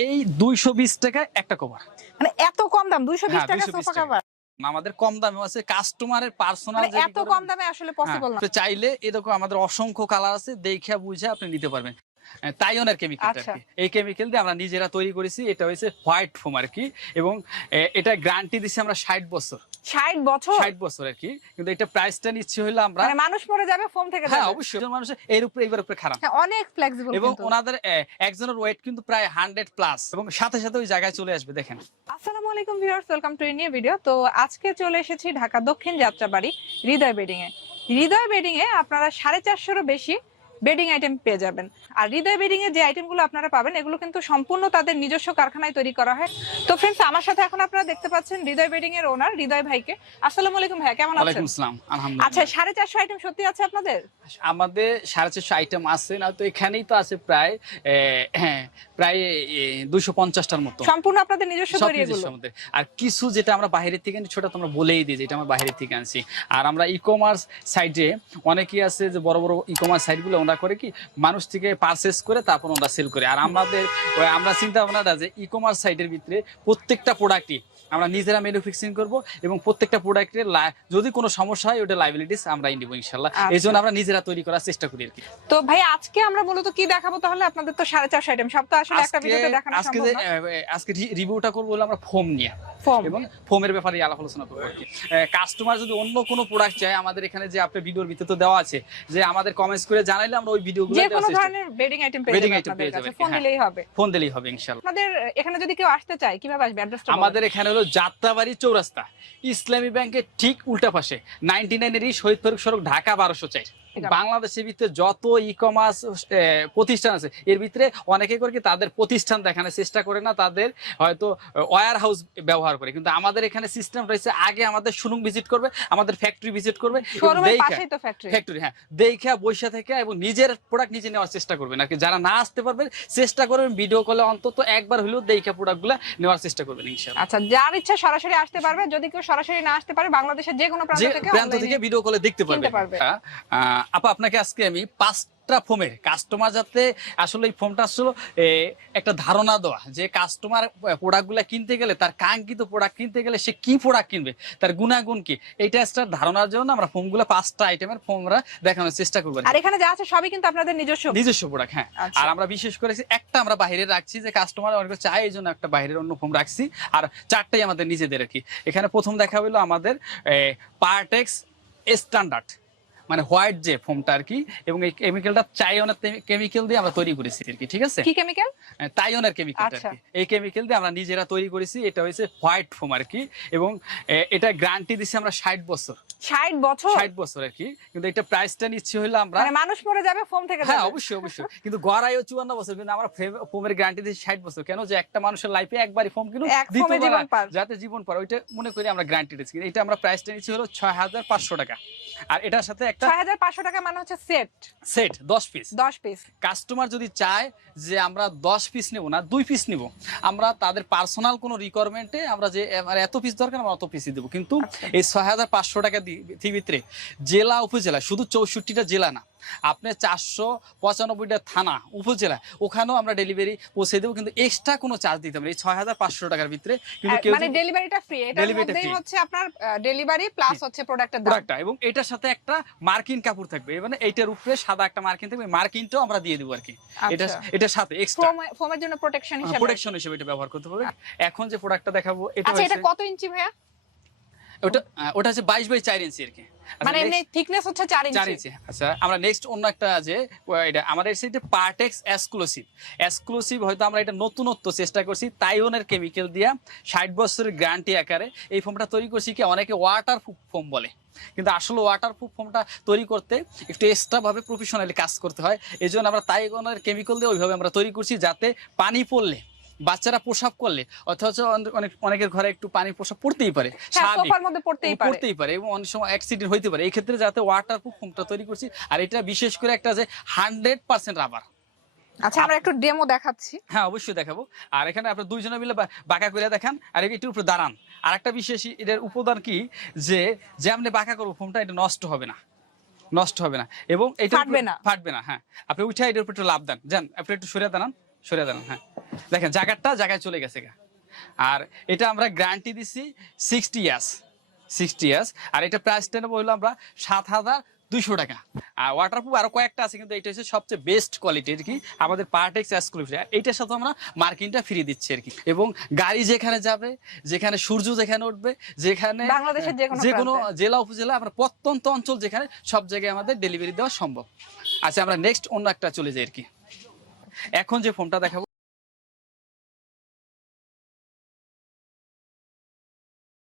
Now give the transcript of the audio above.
এই দুইশো বিশ টাকায় একটা কভার মানে এত কম দাম দুইশো বিশ হ্যাঁ, টাকা 220 সোফা টাকা। আমাদের কম দামে আছে কাস্টমারের পার্সোনাল এত কম দামে আসলে পসিবল না। চাইলে এরকম আমাদের অসংখ্য কালার আছে দেখে বুঝে আপনি নিতে পারবেন। তাইওনের কেমিক্যাল আচ্ছা। এই কেমিক্যাল দিয়ে আমরা নিজেরা তৈরি করেছি এটা হয়েছে হোয়াইট ফোম আর কি এবং এটা গ্যারান্টি দিচ্ছি আমরা ষাট বছর। ষাট বছর? ষাট বছর আর কি কিন্তু এটা প্রাইসটা নিচ্ছে হলো আমরা মানে মানুষ মরে যাবে ফোম থেকে হ্যাঁ অবশ্যই মানুষের এর উপরে এবার উপরে খারাপ। হ্যাঁ অনেক ফ্লেক্সিবল এবং ওনাদের একজনের ওয়েট কিন্তু প্রায় হান্ড্রেড প্লাস এবং সাথে সাথে ওই জায়গায় চলে আসবে দেখেন। আসসালামু আলাইকুম viewers welcome to new video তো আজকে চলে এসেছি ঢাকা দক্ষিণ যাত্রাবাড়ি হৃদয় বেডিং এ হৃদয় বেডিং এ আপনারা সাড়ে চারশোরও বেশি বেডিং আইটেম পেয়ে যাবেন। আর হৃদয় বেডিং এর যে আইটেমগুলো আপনারা পাবেন এগুলো কিন্তু সম্পূর্ণ তাদের নিজস্ব কারখানায় তৈরি করা হয়। তো ফ্রেন্ডস আমার সাথে এখন আপনারা দেখতে পাচ্ছেন হৃদয় বেডিং এর ওনার হৃদয় ভাইকে। আসসালামু আলাইকুম ভাই কেমন আছেন? আচ্ছা আলহামদুলিল্লাহ। সাড়ে চারশো আইটেম সত্যি আছে আপনাদের? আমাদের সাড়ে চারশো আইটেম আছে না তো এখানেই তো আছে প্রায় হ্যাঁ প্রায় দুইশো পঞ্চাশটার মতো। সম্পূর্ণ আপনাদের নিজস্ব তৈরি এগুলো। আর কিছু যেটা আমরা বাইরের থেকে আনি ছোটা তোমরা বলেই দিই যে এটা আমরা বাইরের থেকে আনছি। আর আমরা ই কমার্স সাইটে অনেকেই আছে যে বড় বড় ই কমার্স সাইটগুলো ওরা করে কি মানুষ থেকে পারচেস করে তারপর ওরা সেল করে। আর আমাদের আমরা চিন্তা ভাবনাটা যে ই কমার্স সাইটের ভিতরে প্রত্যেকটা প্রোডাক্টই আমরা নিজেরা ম্যানুফ্যাকচারিং করব এবং প্রত্যেকটা প্রোডাক্টের যদি কোনো সমস্যা হয় ওটা লাইবিলিটিস আমরাই নিব ইনশাল্লাহ। আচ্ছা। এই জন্য আমরা নিজেরা তৈরি করার চেষ্টা করি আর কি। তো ভাই আজকে আমরা মূলত কি দেখাবো তাহলে? আপনাদের তো সাড়ে চারশো আইটেম সব তো আসলে একটা ভিডিওতে দেখানো আজকে সম্ভব না। আহ, আজকে রিভিউটা করব হলো আমরা ফোম নিয়ে। ফোম। এবং ফোমের ব্যাপারে আলাপ আলোচনা করব আর কি। কাস্টমার যদি অন্য কোনো প্রোডাক্ট চায় আমাদের এখানে যে আপনার ভিডিওর ভিতরে তো দেওয়া আছে যে আমাদের কমেন্টস করে জানাইলে আমরা ওই ভিডিওগুলো যে কোনো ধরনের বেডিং আইটেম পেয়ে যাবেন আপনাদের কাছে। ফোন হ্যাঁ। দিলেই হবে। ফোন দিলেই হবে ইনশাআল্লাহ আপনাদের এখানে যদি কেউ আসতে চায় কীভাবে আসবে? অ্যাড্রেসটা আমাদের এখানে হলো যাত্রাবাড়ি চৌরাস্তা। ইসলামী ব্যাংকের ঠিক উল্টা পাশে। নাইনটি এর শহীদ ফারুক সড়ক ঢাকা বারোশো চার। বাংলাদেশের ভিতরে যত ই কমার্স প্রতিষ্ঠান আছে এর ভিতরে অনেকে করে কি তাদের প্রতিষ্ঠান দেখানোর চেষ্টা করে না তাদের হয়তো ওয়ার হাউস ব্যবহার করে। কিন্তু আমাদের এখানে সিস্টেম রয়েছে আগে আমাদের শোরুম ভিজিট করবে আমাদের ফ্যাক্টরি ভিজিট করবে ফ্যাক্টরি হ্যাঁ। দেখা বৈশা থেকে এবং নিজের প্রোডাক্ট নিজে নেওয়ার চেষ্টা করবেন আর কি যারা না আসতে পারবেন চেষ্টা করবেন ভিডিও কলে অন্তত একবার হলেও দেখা প্রোডাক্টগুলো নেওয়ার চেষ্টা করবেন ইনশাআল্লাহ। আচ্ছা যার ইচ্ছা সরাসরি আসতে পারবে যদি কেউ সরাসরি না আসতে পারে বাংলাদেশের যে কোনো প্রান্ত থেকে ভিডিও কলে দেখতে পারবে। আহ, আপা আপনাকে আজকে আমি পাঁচটা ফোমের কাস্টমার যাতে আসলে এই ফোমটা আসলে একটা ধারণা দেওয়া যে কাস্টমার প্রোডাক্টগুলো কিনতে গেলে তার কাঙ্ক্ষিত প্রোডাক্ট কিনতে গেলে সে কি প্রোডাক্ট কিনবে তার গুণাগুণ কি? এইটা একটা ধারণার জন্য আমরা ফোমগুলো পাঁচটা আইটেমের ফোমরা দেখানোর চেষ্টা করব। আর এখানে যা আছে সবই কিন্তু আপনাদের নিজস্ব। নিজস্ব প্রোডাক্ট হ্যাঁ। আচ্ছা। আর আমরা বিশেষ করে একটা আমরা বাইরে রাখছি যে কাস্টমার অনেক চায় এই জন্য একটা বাইরের অন্য ফোম রাখছি। আর চারটাই আমাদের নিজেদের আর কি। এখানে প্রথম দেখা হলো আমাদের পার্টেক্স স্ট্যান্ডার্ড মানে হোয়াইট যে ফোমটা আর কি এবং এই কেমিক্যালটা চাইওনার কেমিক্যাল দিয়ে আমরা তৈরি করেছি আর কি ঠিক আছে? কি কেমিক্যাল তাইওনার কেমিক্যাল আর আচ্ছা। কি এই কেমিক্যাল দিয়ে আমরা নিজেরা তৈরি করেছি এটা হয়েছে হোয়াইট ফোম আর কি এবং এটা গ্যারান্টি দিছি আমরা ষাট বছর। ষাট বছর। ষাট বছর আর কি। কিন্তু এটা প্রাইসটা নিচ্ছি হলো আমরা মানে মানুষ যাবে ফোম থেকে হ্যাঁ অবশ্যই অবশ্যই। কিন্তু গড়াইও চুয়ান্ন বছর কিন্তু আমরা ফোমের গ্যারান্টি দিচ্ছি ষাট বছর। কেন যে একটা মানুষের লাইফে একবারই ফোম যাতে জীবন পার ওইটা মনে করি আমরা গ্যারান্টি দিচ্ছি। এটা আমরা প্রাইসটা নিচ্ছি হলো ছয় হাজার পাঁচশো টাকা। আর এটার সাথে একটা ছয় হাজার পাঁচশো টাকা মানে হচ্ছে সেট সেট দশ পিস দশ পিস কাস্টমার যদি চায় যে আমরা দশ পিস নেব না দুই পিস নেব আমরা তাদের পার্সোনাল কোনো রিকোয়ারমেন্টে আমরা যে আমার এত পিস দরকার আমরা অত পিসই দেবো। কিন্তু আচ্ছা। এই ছয় হাজার পাঁচশো টাকা দি- জেলা উপজেলা শুধু চৌষট্টিটা জেলা না আপনি চারশো পঁচানব্বইটা থানা উপজেলা ওখানেও আমরা ডেলিভারি পৌঁছে দেবো কিন্তু এক্সট্রা কোনো চার্জ দিতে। এই ছয় হাজার পাঁচশো টাকার ভিতরে কিন্তু মানে ডেলিভারিটা ফ্রি এটার Delivery টা মধ্যেই free। হচ্ছে আপনার ডেলিভারি প্লাস হচ্ছে প্রোডাক্টের প্রোডাক্টটা এবং এটার সাথে একটা মার্কিন কাপড় থাকবে মানে এইটার উপরে সাদা একটা মার্কিন থাকবে মার্কিনটাও আমরা দিয়ে দেবো আর কি এটা আচ্ছা। এটার সাথে এক্সট্রা ফোমের জন্য প্রোটেকশন হিসেবে। প্রোটেকশন হিসেবে এটা ব্যবহার করতে পারবে এখন যে প্রোডাক্টটা দেখাবো এটা আচ্ছা এটা কত ইঞ্চি ভাইয়া? ওটা ওটা হচ্ছে বাইশ বাই চার ইঞ্চি আর কি। আচ্ছা, মানে এমনি থিকনেস হচ্ছে ইঞ্চি। আচ্ছা আমরা নেক্সট অন্য একটা আছে এটা আমাদের সেটা পার্টেক্স এক্সক্লুসিভ এক্সক্লুসিভ হয়তো আমরা এটা নতুনত্ব চেষ্টা করছি তাইওনের কেমিক্যাল দিয়া ষাট বছরের গ্যারান্টি আকারে। এই ফোমটা তৈরি করছি কি অনেকে ওয়াটার ফোম বলে। কিন্তু আসলে ওয়াটার প্রুফ ফোমটা তৈরি করতে একটু এক্সট্রা ভাবে প্রফেশনালি কাজ করতে হয়। এই জন্য আমরা তাইওনের কেমিক্যাল দিয়ে ওইভাবে আমরা তৈরি করছি যাতে পানি পড়লে। বাচ্চারা প্রসাব করলে অথচ অনেক- অনেক অনেকের ঘরে একটু পানি প্রসাব পড়তেই পারে হ্যাঁ পড়তেই পারে। এবং অনেক সময় অ্যাক্সিডেন্ট হইতে পারে। এই ক্ষেত্রে যাতে ওয়াটার প্রুফ ফোমটা তৈরি করছি আর এটা বিশেষ করে একটা যে হান্ড্রেড পার্সেন্ট রাবার আচ্ছা আমরা একটু ডেমো দেখাচ্ছি। হ্যাঁ অবশ্যই দেখাবো। আর এখানে আপনার দুইজনে মিলে বা- বাঁকা করে দেখান আর উপরে দাঁড়ান। আর একটা বিশেষ এটার উপাদান কি? যে যে আপনি বাঁকা করব ফোমটা এটা নষ্ট হবে না। নষ্ট হবে না। এবং এটা ফাটবে না। ফাটবে না হ্যাঁ। আপনি উঠে এটার উপর একটু লাভ দেন। যান আপনি একটু সরে দাঁড়ান। সরে দেন হ্যাঁ। দেখেন জায়গাটা জায়গায় চলে গেছে গা। আর এটা আমরা গ্যারান্টি দিচ্ছি সিক্সটি ইয়ার্স সিক্সটি ইয়ার্স আর এটা প্রাইসটা নেব হলো আমরা সাত হাজার দুইশো টাকা। আর ওয়াটারপ্রুফ আরও কয়েকটা আছে কিন্তু এটা হচ্ছে সবচেয়ে বেস্ট কোয়ালিটির কি? আমাদের পার্টেক্স এক্সক্লুসিভ এইটার সাথে আমরা মার্কিংটা ফিরিয়ে দিচ্ছি আর কি। এবং গাড়ি যেখানে যাবে যেখানে সূর্য যেখানে উঠবে যেখানে বাংলাদেশের যে কোনো। জেলা উপজেলা আমরা প্রত্যন্ত অঞ্চল যেখানে সব জায়গায় আমাদের ডেলিভারি দেওয়া সম্ভব। আচ্ছা আমরা নেক্সট অন্য একটা চলে যাই আর কি। এখন যে ফোনটা দেখাবো